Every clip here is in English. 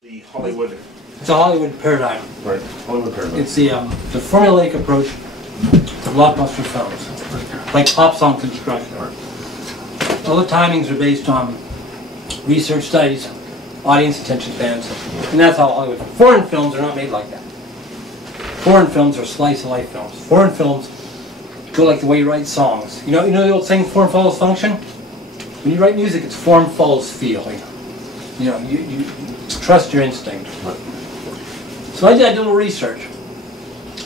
The Hollywood. It's a Hollywood paradigm. Right, Hollywood paradigm. It's the formulaic approach to blockbuster films, like pop song construction. Right. All the timings are based on research studies, audience attention spans, and that's how Hollywood. Foreign films are not made like that. Foreign films are slice-of-life films. Foreign films go like the way you write songs. You know the old saying, form follows function? When you write music, it's form follows feel. You know, you trust your instinct. Right. So I did a little research.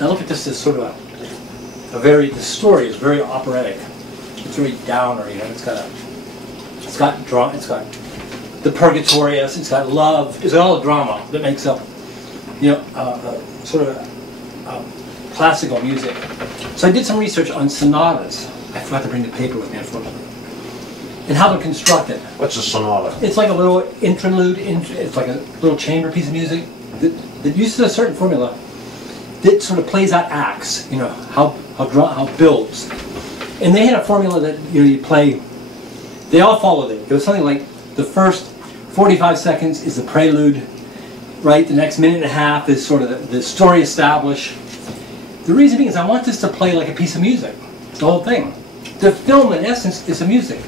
I look at this as sort of the story is very operatic. It's very downer, you know. It's got drama. It's got the Purgatory. It's got love. It's got all the drama that makes up, sort of classical music. So I did some research on sonatas. I forgot to bring the paper with me, unfortunately. And how they're constructed. What's a sonata? It's like a little interlude. It's like a little chamber piece of music that uses a certain formula that sort of plays out acts. You know how builds. And they had a formula that you play. They all followed it. It was something like the first 45 seconds is the prelude, right? The next minute and a half is sort of the story established. The reason being is I want this to play like a piece of music. The whole thing. The film, in essence, is a music.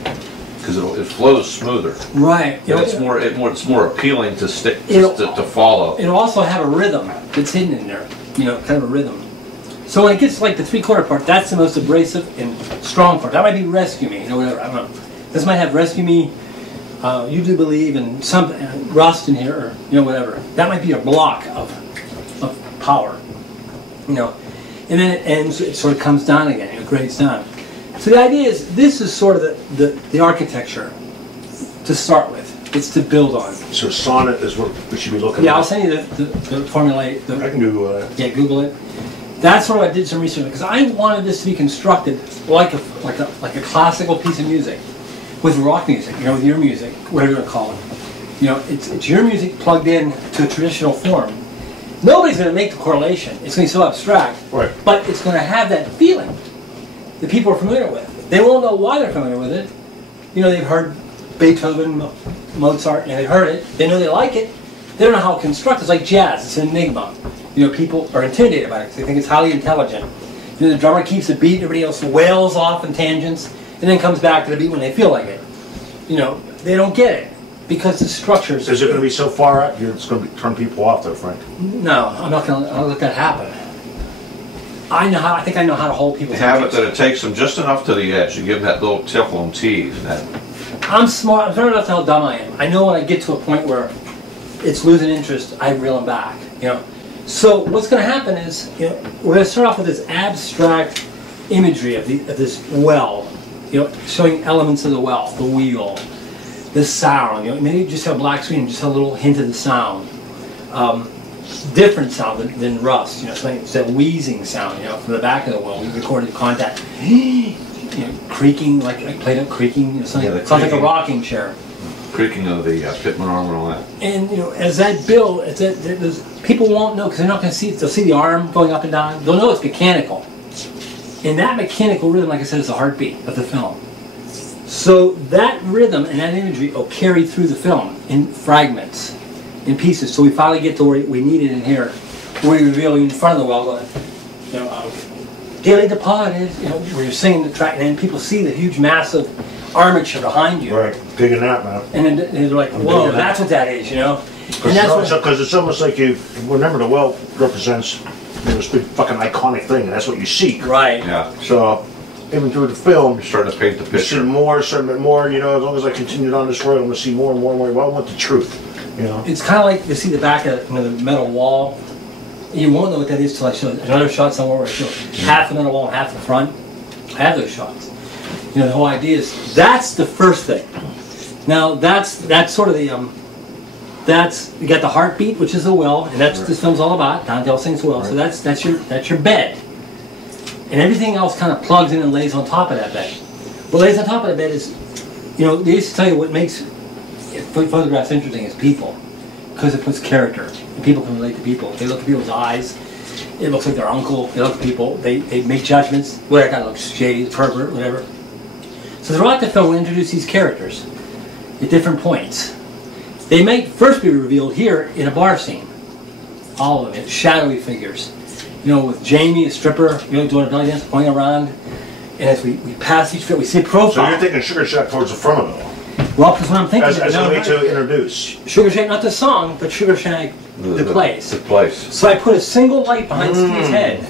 Because it flows smoother. Right. And it's more appealing to to follow. It'll also have a rhythm that's hidden in there. You know, kind of a rhythm. So when it gets to like the 3/4 part, that's the most abrasive and strong part. That might be Rescue Me, whatever. I don't know. This might have Rescue Me, You Do Believe, and some Rust in here, or whatever. That might be a block of power. And then it ends. It sort of comes down again. Grades down. So the idea is, this is sort of the architecture to start with. It's to build on. So sonnet is what we should be looking at. Yeah, I'll send you the formula. I can Google it. Yeah, Google it. That's sort of I did some research because I wanted this to be constructed like a classical piece of music, with rock music. With your music, whatever you want to call it. It's your music plugged in to a traditional form. Nobody's going to make the correlation. It's going to be so abstract. Right. But it's going to have that feeling that people are familiar with. They won't know why they're familiar with it. They've heard Beethoven, Mozart, and they've heard it. They know they like it. They don't know how it's constructed. It's like jazz. It's an enigma. People are intimidated by it because they think it's highly intelligent. The drummer keeps the beat, everybody else wails off in tangents, and then comes back to the beat when they feel like it. They don't get it because the structures. Is it going to be so far out? It's going to turn people off, though, Frank. No, I'm not going to let that happen. I think I know how to hold people's Have it interest. that it takes them just enough to the edge. You give them that little tickle and tease. I'm smart. I'm smart enough to know how dumb I am. I know when I get to a point where it's losing interest, I reel them back. So what's going to happen is, we're going to start off with this abstract imagery of this well, showing elements of the well, the wheel, the sound. Maybe just have a black screen and just have a little hint of the sound. Different sound than Rust. It's that wheezing sound. From the back of the well, we recorded contact. Creaking, like I played up creaking. Sounds like a rocking chair. Creaking of the Pitman arm and all that. And as that build, people won't know because they're not going to see it. They'll see the arm going up and down. They'll know it's mechanical. And that mechanical rhythm, like I said, is the heartbeat of the film. So that rhythm and that imagery will carry through the film in fragments, in pieces. So we finally get to where we need it in here, where we reveal in front of the well, Daily Departed, where you're singing the track, and then people see the huge, massive armature behind you. Right, digging that, man. And then they're like, whoa, that's what that is, Because it's almost like you remember the well represents this big fucking iconic thing, and that's what you see. Right. Yeah. So even through the film, You're starting to paint the you see picture. more, as long as I continued on this road, I'm going to see more and more and more. Well, I want the truth, It's kind of like you see the back of the metal wall. You won't know what that is till I show another shot somewhere where I show half the metal wall and half the front. I have those shots. The whole idea is that's the first thing. Now that's sort of the you got the heartbeat, which is the well, and that's what this film's all about. Dante sings well, so that's your bed, and everything else kind of plugs in and lays on top of that bed. What lays on top of that bed is, they used to tell you what makes photographs interesting is people, because it puts character. And people can relate to people. They look at people's eyes. It looks like their uncle. They look at people. They make judgments. Well, that guy looks shady, pervert, whatever. So throughout the film, we introduce these characters at different points. They may first be revealed here in a bar scene. All of it, shadowy figures. You know, with Jamie, a stripper, you know, doing a belly dance, going around. And as we pass each figure, we see a profile. So you're thinking Sugar Shack towards the front of it all? Well, because what I'm thinking As a way to introduce. Sugar Shack, not the song, but Sugar Shack, the place. The place. So I put a single light behind Steve's head.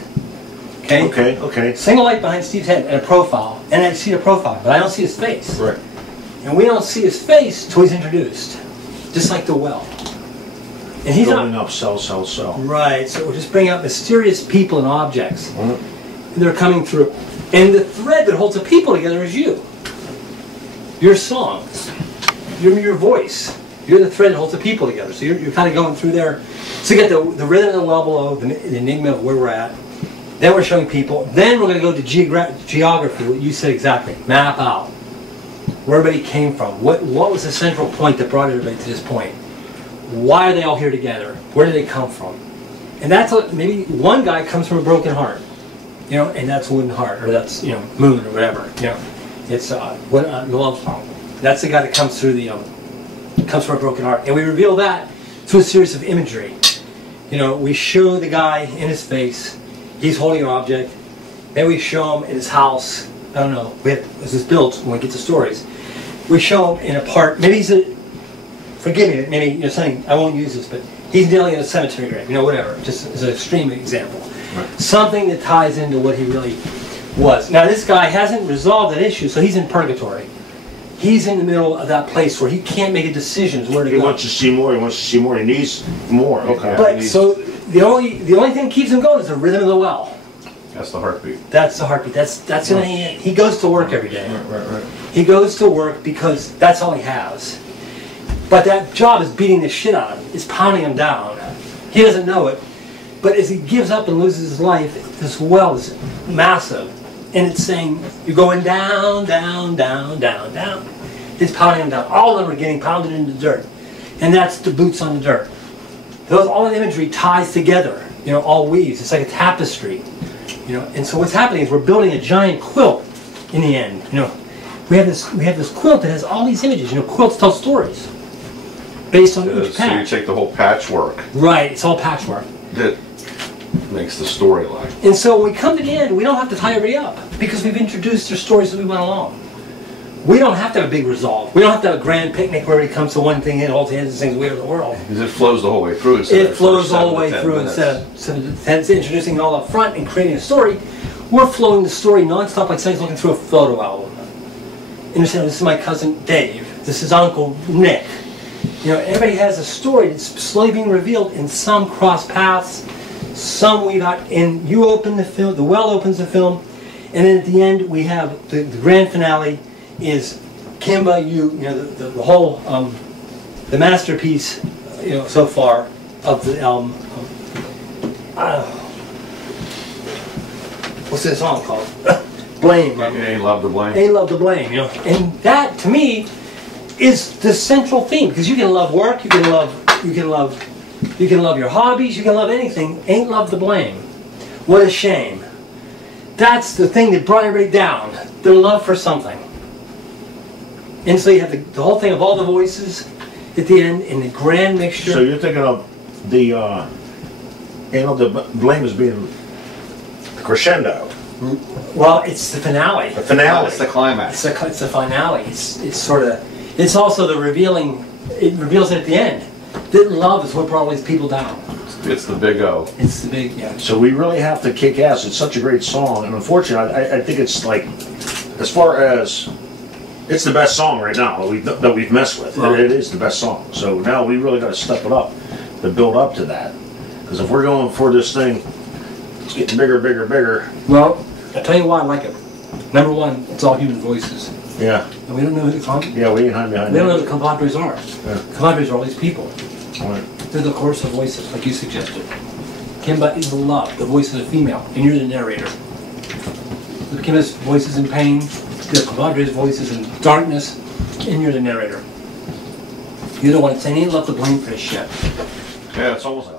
Okay? Okay, okay. Single light behind Steve's head and a profile. And I see the profile, but I don't see his face. Right. And we don't see his face till he's introduced. Just like the well. And he's Building not. up, sell. Right, so we're just bringing out mysterious people and objects. Mm-hmm. And they're coming through. And the thread that holds the people together is you. Your song. Your voice. You're the thread that holds the people together. So you're kind of going through there. So you get the rhythm and the well below, the enigma of where we're at. Then we're showing people. Then we're going to go to geography, what you said exactly. Map out where everybody came from. What was the central point that brought everybody to this point? Why are they all here together? Where did they come from? And that's what, maybe one guy comes from a broken heart. You know, and that's Wooden Heart, or that's, you know, Moon, or whatever. You know, it's the love song. That's the guy that comes through the, comes from a broken heart. And we reveal that through a series of imagery. You know, we show the guy in his face, he's holding an object. Then we show him in his house. I don't know, this is built when we get to stories. We show him in a part, maybe he's forgive me, maybe you're saying, I won't use this, but he's kneeling in a cemetery grave, you know, whatever, just as an extreme example. Right. Something that ties into what he really was. Now this guy hasn't resolved that issue, so he's in purgatory. He's in the middle of that place where he can't make a decision where to go. He wants to see more, he needs more. Okay. But so the only thing that keeps him going is the rhythm of the well. That's the heartbeat. That's the heartbeat. That's the only thing. He goes to work every day. Right. He goes to work because that's all he has. But that job is beating the shit out of him. It's pounding him down. He doesn't know it. But as he gives up and loses his life, this well is massive. And it's saying, you're going down, down, down, down, down. It's pounding him down. All of them are getting pounded into dirt. And that's the boots on the dirt. All the imagery ties together. You know, all weaves. It's like a tapestry. You know, and so what's happening is we're building a giant quilt in the end. You know, we have this quilt that has all these images. You know, quilts tell stories based on each patch. So you take the whole patchwork. Right, it's all patchwork. That makes the storyline. And so when we come to the end, we don't have to tie everybody up because we've introduced their stories as we went along. We don't have to have a big resolve. We don't have to have a grand picnic where everybody comes to one thing and all the things the way of the world. Because it flows the whole way through. It flows all the way through instead of introducing it all up front and creating a story. We're flowing the story nonstop like someone's looking through a photo album. You know, this is my cousin Dave. This is Uncle Nick. You know, everybody has a story that's slowly being revealed in some cross paths, some we got in. You open the film, the well opens the film, and then at the end we have the grand finale is Kimba, you know, the whole, the masterpiece, you know, so far of the, what's this song called? Blame. Ain't Love to Blame. Ain't Love to Blame, you know. And that, to me, is the central theme, because you can love work, you can love your hobbies, you can love anything. Ain't love to blame. What a shame. That's the thing that brought everybody down. Their love for something. And so you have the whole thing of all the voices at the end in the grand mixture. So you're thinking of the Ain't Love to Blame as being the crescendo. Well, it's the finale. The finale. It's the climax. It's the finale. It's sort of. It's also the revealing. It reveals it at the end. That love is what brought all these people down. It's the big O. It's the big, yeah. So we really have to kick ass. It's such a great song, and unfortunately, I think it's like, as far as, it's the best song right now that we've messed with. Right. It is the best song. So now we really got to step it up to build up to that. Because if we're going for this thing, it's getting bigger, bigger, bigger. Well, I'll tell you why I like it. Number one, it's all human voices. Yeah. And we don't know who the Yeah, we ain't hiding behind We don't know that. who the compadres are. Yeah. Compadres are all these people. Right. They're the chorus of voices, like you suggested. Kimba is the love, the voice of the female, and you're the narrator. So Kimba's voice is in pain, the compadre's voice is in darkness, and you're the narrator. You're the one saying, ain't love to blame for this shit. Yeah, it's almost